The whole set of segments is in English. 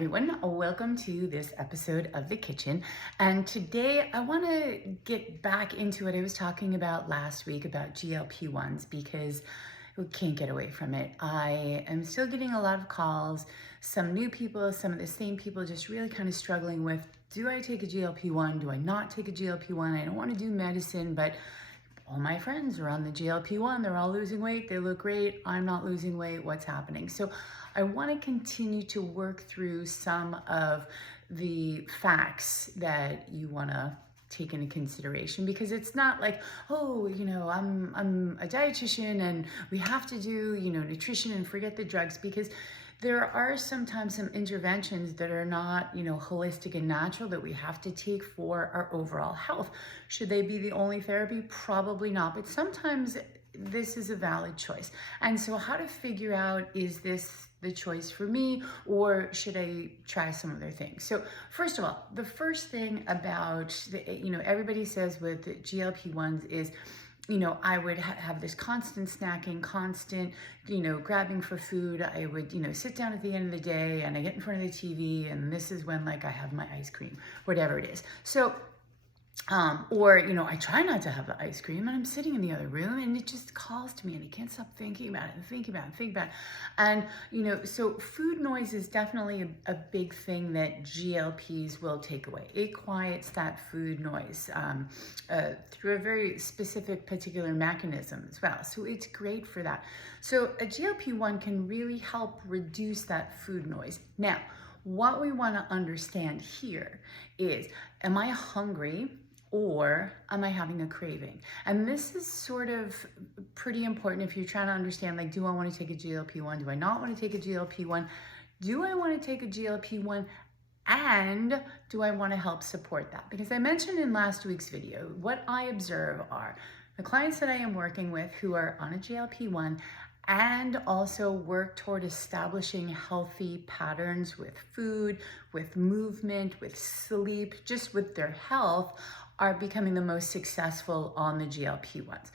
everyone, welcome to this episode of The Kitchen. And today I want to get back into what I was talking about last week about GLP-1s because we can't get away from it. I am still getting a lot of calls, some new people, some of the same people just really kind of struggling with, do I take a GLP-1? Do I not take a GLP-1? I don't want to do medicine, but all my friends are on the GLP-1. They're all losing weight. They look great. I'm not losing weight. What's happening? So I want to continue to work through some of the facts that you want to take into consideration, because it's not like, oh, I'm a dietitian and we have to do, nutrition and forget the drugs, because there are sometimes some interventions that are not, holistic and natural that we have to take for our overall health. Should they be the only therapy? Probably not, but sometimes this is a valid choice. And so how to figure out, is this the choice for me, or should I try some other things? So first of all, the first thing about everybody says with the GLP-1s is, I would have this constant snacking, constant, grabbing for food. I would, sit down at the end of the day and I get in front of the TV and this is when I have my ice cream, whatever it is. So, I try not to have the ice cream and I'm sitting in the other room and it just calls to me and I can't stop thinking about it and thinking about it. And, so food noise is definitely a big thing that GLPs will take away. It quiets that food noise through a very specific particular mechanism as well. So it's great for that. So a GLP-1 can really help reduce that food noise. Now, what we want to understand here is, am I hungry? Or am I having a craving? And this is sort of pretty important if you're trying to understand, like, do I want to take a GLP-1? Do I not want to take a GLP-1? Do I want to take a GLP-1? And do I want to help support that? Because I mentioned in last week's video, what I observe are the clients that I am working with who are on a GLP-1 and also work toward establishing healthy patterns with food, with movement, with sleep, just with their health, are becoming the most successful on the GLP-1s.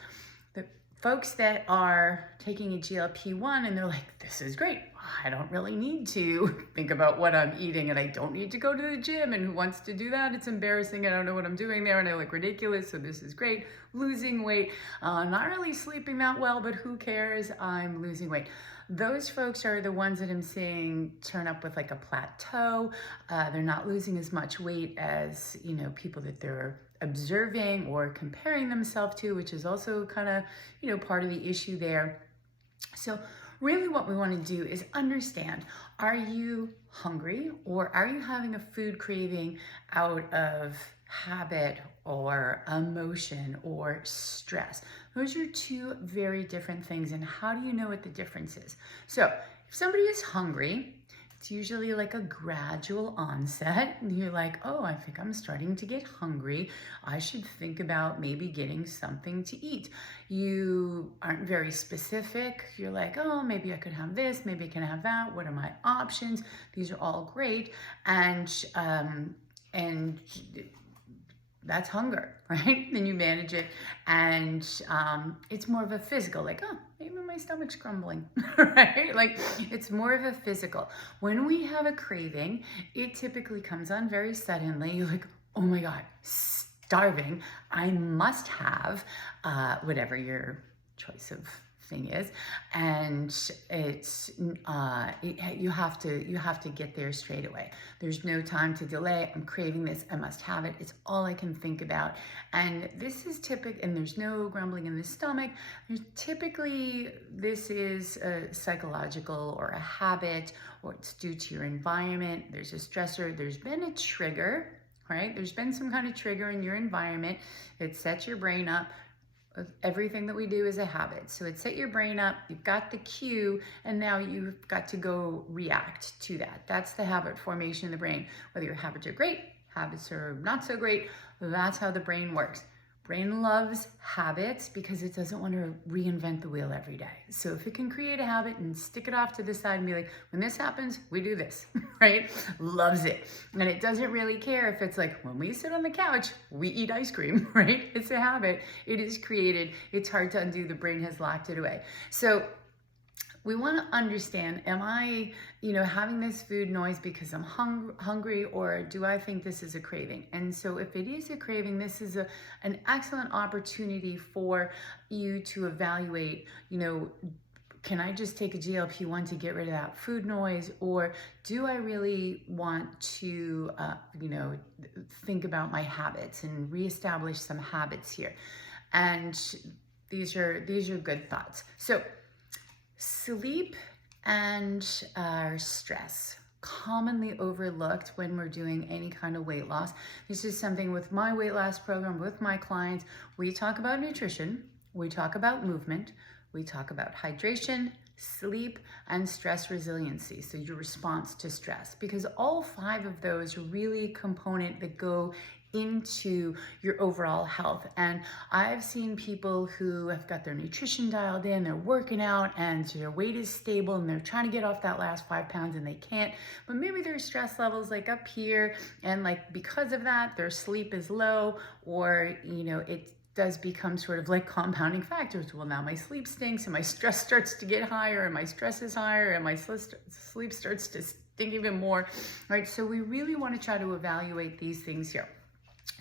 The folks that are taking a GLP-1 and they're like, this is great. I don't really need to think about what I'm eating and I don't need to go to the gym, and who wants to do that? It's embarrassing. I don't know what I'm doing there and I look ridiculous. So this is great. Losing weight, not really sleeping that well, but who cares? I'm losing weight. Those folks are the ones that I'm seeing turn up with like a plateau. They're not losing as much weight as, people that they're observing or comparing themselves to, which is also kind of, part of the issue there. So really what we want to do is understand, are you hungry or are you having a food craving out of habit or emotion or stress? Those are two very different things. And how do you know what the difference is? So if somebody is hungry, it's usually like a gradual onset. You're like, oh, I think I'm starting to get hungry. I should think about maybe getting something to eat. You aren't very specific. You're like, oh, maybe I could have this, maybe I can have that. What are my options? These are all great. And that's hunger, right? Then you manage it, and it's more of a physical, like, oh, maybe my stomach's grumbling, right? Like, it's more of a physical. When we have a craving, it typically comes on very suddenly. You're like, oh my God, starving. I must have whatever your choice of thing is, and it's you have to get there straight away. There's no time to delay. I'm craving this, I must have it. It's all I can think about. And this is typical, and there's no grumbling in the stomach. This is a psychological or a habit, or it's due to your environment. There's a stressor, there's been a trigger, right? There's been some kind of trigger in your environment. It sets your brain up. Everything that we do is a habit. So it set your brain up, you've got the cue, and now you've got to go react to that. That's the habit formation in the brain. Whether your habits are great, habits are not so great, that's how the brain works. Brain loves habits because it doesn't want to reinvent the wheel every day. So if it can create a habit and stick it off to the side and be like, when this happens, we do this, right? Loves it. And it doesn't really care if it's like, when we sit on the couch, we eat ice cream, right? It's a habit. It is created. It's hard to undo. The brain has locked it away. So we want to understand, am I, having this food noise because I'm hungry, or do I think this is a craving? And so if it is a craving, this is an excellent opportunity for you to evaluate, can I just take a GLP-1 to get rid of that food noise? Or do I really want to, think about my habits and reestablish some habits here? And these are good thoughts. So sleep and stress, commonly overlooked when we're doing any kind of weight loss. This is something with my weight loss program, with my clients. We talk about nutrition, we talk about movement, we talk about hydration, sleep, and stress resiliency. So your response to stress, because all 5 of those are really component that go into your overall health. And I've seen people who have got their nutrition dialed in, they're working out, and their weight is stable, and they're trying to get off that last 5 pounds and they can't. But maybe their stress levels like up here, and like because of that, their sleep is low, or it does become sort of like compounding factors. Well, now my sleep stinks, and my stress starts to get higher, and my stress is higher, and my sleep starts to stink even more, right? So we really want to try to evaluate these things here.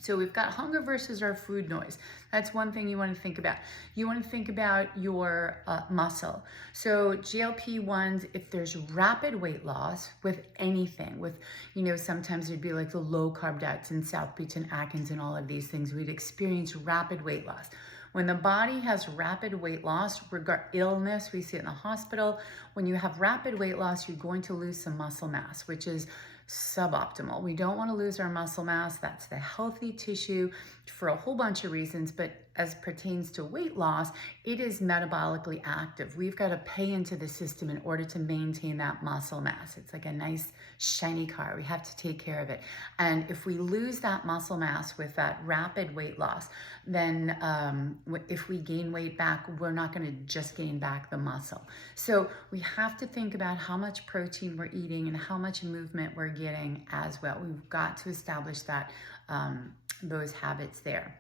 So we've got hunger versus our food noise. That's one thing you want to think about. You want to think about your muscle. So GLP-1s, if there's rapid weight loss with anything, with, sometimes it'd be like the low carb diets in South Beach and Atkins and all of these things, we'd experience rapid weight loss. When the body has rapid weight loss, illness, we see it in the hospital. When you have rapid weight loss, you're going to lose some muscle mass, which is suboptimal. We don't want to lose our muscle mass. That's the healthy tissue for a whole bunch of reasons, but as pertains to weight loss, it is metabolically active. We've got to pay into the system in order to maintain that muscle mass. It's like a nice shiny car. We have to take care of it. And if we lose that muscle mass with that rapid weight loss, then if we gain weight back, we're not going to just gain back the muscle. So we have to think about how much protein we're eating and how much movement we're getting as well. We've got to establish that those habits there.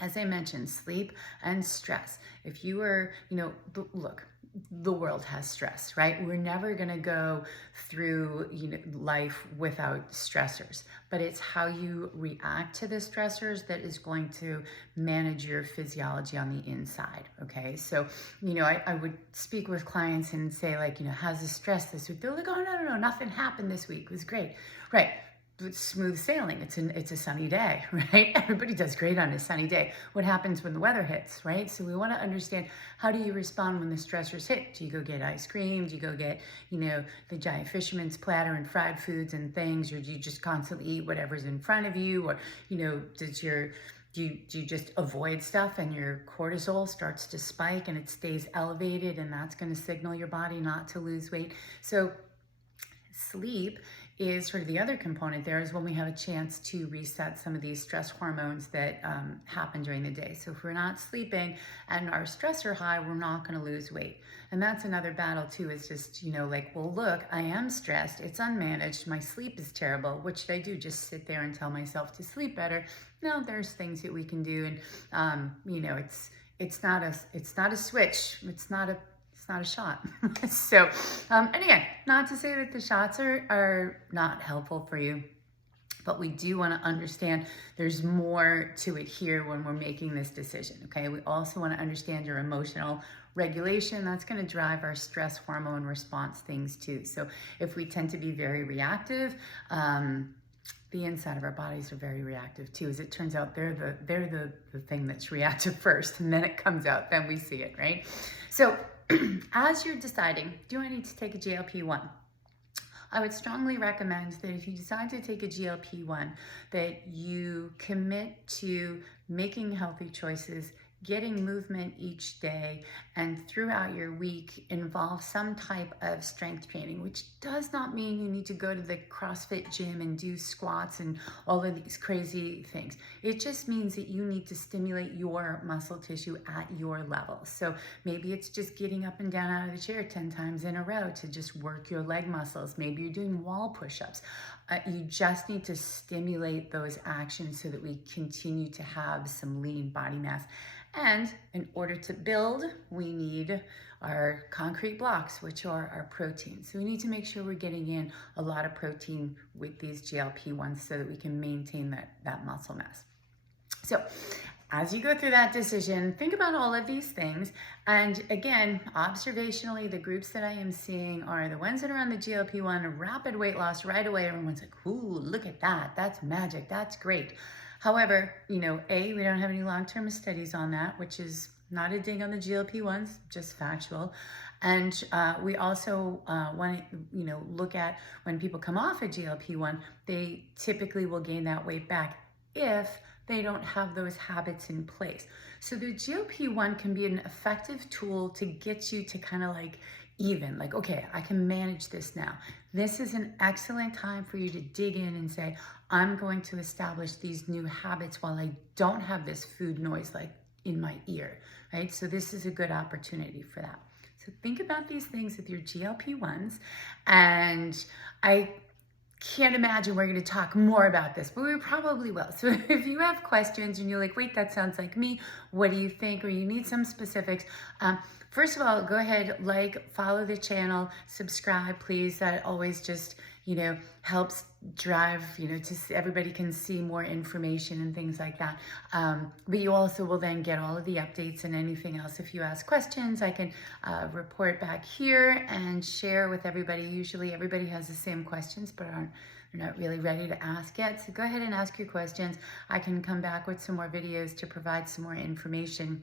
As I mentioned, sleep and stress. If you are, look, the world has stress, right? We're never going to go through life without stressors, but it's how you react to the stressors that is going to manage your physiology on the inside. Okay. So, I would speak with clients and say like, how's the stress this week? They're like, oh, no, nothing happened this week. It was great. Right. It's smooth sailing. It's a sunny day, right? Everybody does great on a sunny day. What happens when the weather hits, right? So we want to understand, how do you respond when the stressors hit? Do you go get ice cream? Do you go get, the giant fisherman's platter and fried foods and things? Or do you just constantly eat whatever's in front of you? Or, do you just avoid stuff and your cortisol starts to spike and it stays elevated, and that's going to signal your body not to lose weight? So sleep is sort of the other component there, is when we have a chance to reset some of these stress hormones that happen during the day. So if we're not sleeping and our stress are high, we're not going to lose weight. And that's another battle too, is just, well, look, I am stressed. It's unmanaged. My sleep is terrible, which I do just sit there and tell myself to sleep better. No, there's things that we can do. And, it's not a switch. It's not a shot. So, and again, not to say that the shots are not helpful for you, but we do want to understand there's more to it here when we're making this decision. Okay. We also want to understand your emotional regulation. That's going to drive our stress hormone response things too. So if we tend to be very reactive, the inside of our bodies are very reactive too. As it turns out, they're the thing that's reactive first, and then it comes out, then we see it, right? So as you're deciding, do I need to take a GLP-1? I would strongly recommend that if you decide to take a GLP-1, that you commit to making healthy choices, getting movement each day, and throughout your week involve some type of strength training, which does not mean you need to go to the CrossFit gym and do squats and all of these crazy things. It just means that you need to stimulate your muscle tissue at your level. So maybe it's just getting up and down out of the chair 10 times in a row to just work your leg muscles. Maybe you're doing wall push-ups. You just need to stimulate those actions so that we continue to have some lean body mass. And in order to build, we need our concrete blocks, which are our protein. So we need to make sure we're getting in a lot of protein with these GLP-1s so that we can maintain that muscle mass. So as you go through that decision, think about all of these things. And again, observationally, the groups that I am seeing are the ones that are on the GLP-1 rapid weight loss right away. Everyone's like, ooh, look at that. That's magic. That's great. However, we don't have any long-term studies on that, which is not a dig on the GLP-1s, just factual. And we also want to, look at when people come off a GLP-1, they typically will gain that weight back if they don't have those habits in place. So the GLP-1 can be an effective tool to get you to kind of like even, like, okay, I can manage this now. This is an excellent time for you to dig in and say, I'm going to establish these new habits while I don't have this food noise like in my ear, right? So this is a good opportunity for that. So think about these things with your GLP-1s, and I can't imagine we're going to talk more about this, but we probably will. So if you have questions and you're like, wait, that sounds like me, what do you think? Or you need some specifics. First of all, go ahead, follow the channel, subscribe, please. That always just, helps drive, everybody can see more information and things like that. But you also will then get all of the updates and anything else. If you ask questions, I can report back here and share with everybody. Usually everybody has the same questions, but they're not really ready to ask yet. So go ahead and ask your questions. I can come back with some more videos to provide some more information.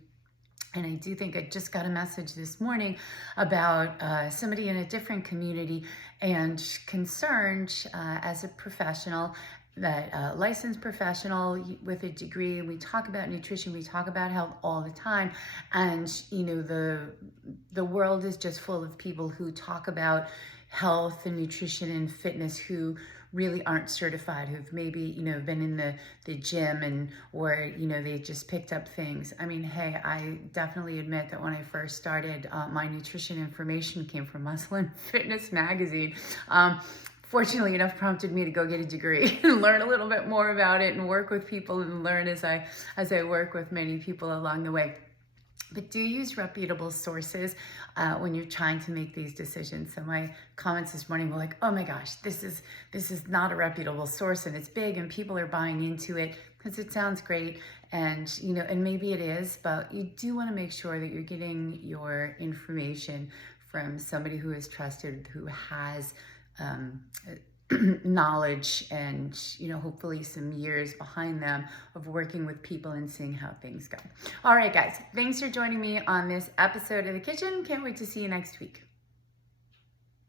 And I do think I just got a message this morning about somebody in a different community and concerned as a professional, that licensed professional with a degree. We talk about nutrition, we talk about health all the time. And, the world is just full of people who talk about health and nutrition and fitness who really aren't certified, who've maybe, been in the gym or they just picked up things. I mean, hey, I definitely admit that when I first started, my nutrition information came from Muscle and Fitness magazine. Fortunately enough, prompted me to go get a degree and learn a little bit more about it and work with people and learn as I work with many people along the way. But do use reputable sources when you're trying to make these decisions. So my comments this morning were like, oh my gosh, this is not a reputable source and it's big and people are buying into it because it sounds great and and maybe it is, but you do want to make sure that you're getting your information from somebody who is trusted, who has knowledge and hopefully some years behind them of working with people and seeing how things go. All right, guys, thanks for joining me on this episode of The Kitchen. Can't wait to see you next week.